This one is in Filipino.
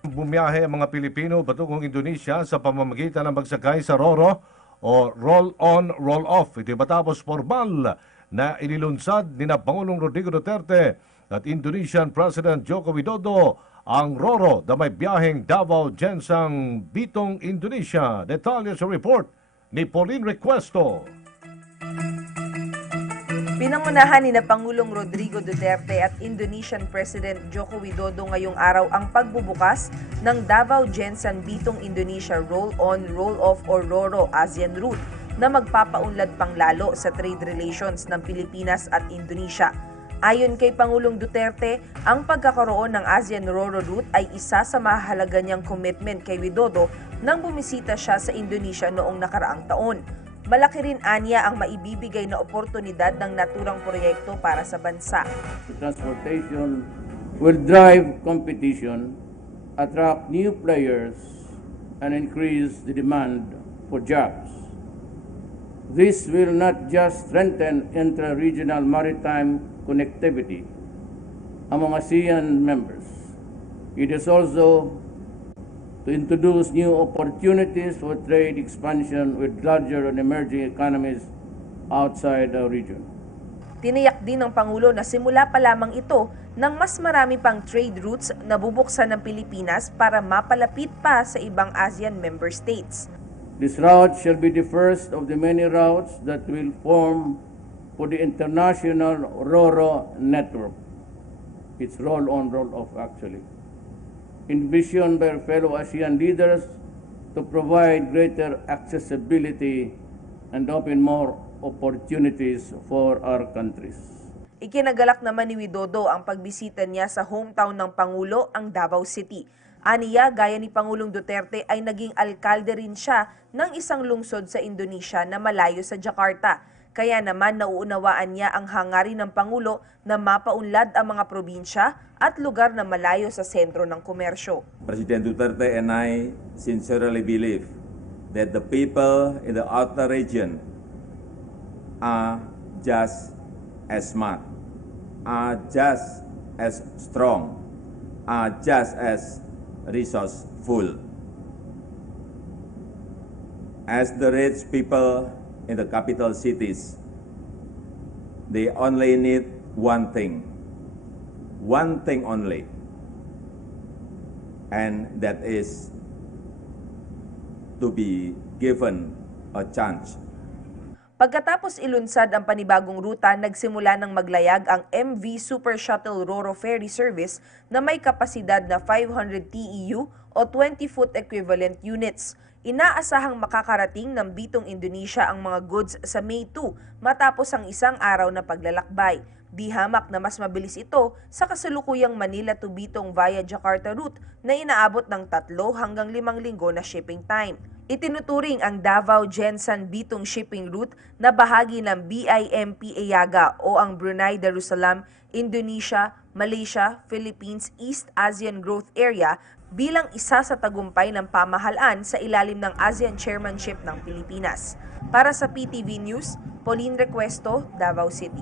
Bumiyahe ang mga Pilipino patungong Indonesia sa pamamagitan ng pagsakay sa Roro o roll-on, roll-off. Ito matapos formal na inilunsad ni na Pangulong Rodrigo Duterte at Indonesian President Joko Widodo ang Roro na may biyaheng Davao Gensang Bitong, Indonesia. Detalye sa report ni Pauline Requesto. Pinangunahan ni na Pangulong Rodrigo Duterte at Indonesian President Joko Widodo ngayong araw ang pagbubukas ng Davao Gensang Bitong, Indonesia Roll-on, Roll-off o RORO ASEAN Route na magpapaunlad pang lalo sa trade relations ng Pilipinas at Indonesia. Ayon kay Pangulong Duterte, ang pagkakaroon ng ASEAN RORO route ay isa sa mahalaga niyang commitment kay Widodo nang bumisita siya sa Indonesia noong nakaraang taon. Malaki rin anya ang maibibigay na oportunidad ng naturang proyekto para sa bansa. Transportation will drive competition, attract new players, and increase the demand for jobs. This will not just strengthen intra-regional maritime connectivity among ASEAN members. It is also to introduce new opportunities for trade expansion with larger and emerging economies outside our region. Tiniyak din ng Pangulo na simula pa lamang ito ng mas marami pang trade routes na bubuksan ng Pilipinas para mapalapit pa sa ibang ASEAN member states. This route shall be the first of the many routes that will form for the international RORO network. It's roll-on, roll-off actually. Envisioned by our fellow ASEAN leaders to provide greater accessibility and open more opportunities for our countries. Ikinagalak naman ni Widodo ang pagbisita niya sa hometown ng Pangulo, ang Davao City. Aniya, gaya ni Pangulong Duterte ay naging alkalde rin siya ng isang lungsod sa Indonesia na malayo sa Jakarta. Kaya naman nauunawaan niya ang hangarin ng Pangulo na mapaunlad ang mga probinsya at lugar na malayo sa sentro ng komersyo. President Duterte and I sincerely believe that the people in the outer region are just as smart, are just as strong, are just as resourceful as the rich people in the capital cities. They only need one thing only, and that is to be given a chance. Pagkatapos ilunsad ang panibagong ruta, nagsimula ng maglayag ang MV Super Shuttle RORO Ferry Service na may kapasidad na 500 TEU o 20-foot equivalent units. Inaasahang makakarating ng Bitong, Indonesia ang mga goods sa May 2 matapos ang isang araw na paglalakbay. Di hamak na mas mabilis ito sa kasalukuyang Manila to Bitong via Jakarta route na inaabot ng 3 hanggang 5 linggo na shipping time. Itinuturing ang Davao Gensang Bitong shipping route na bahagi ng BIMP EAGA o ang Brunei Darussalam, Indonesia, Malaysia, Philippines East ASEAN Growth Area bilang isa sa tagumpay ng pamahalaan sa ilalim ng ASEAN Chairmanship ng Pilipinas. Para sa PTV News, Pauline Requesto, Davao City.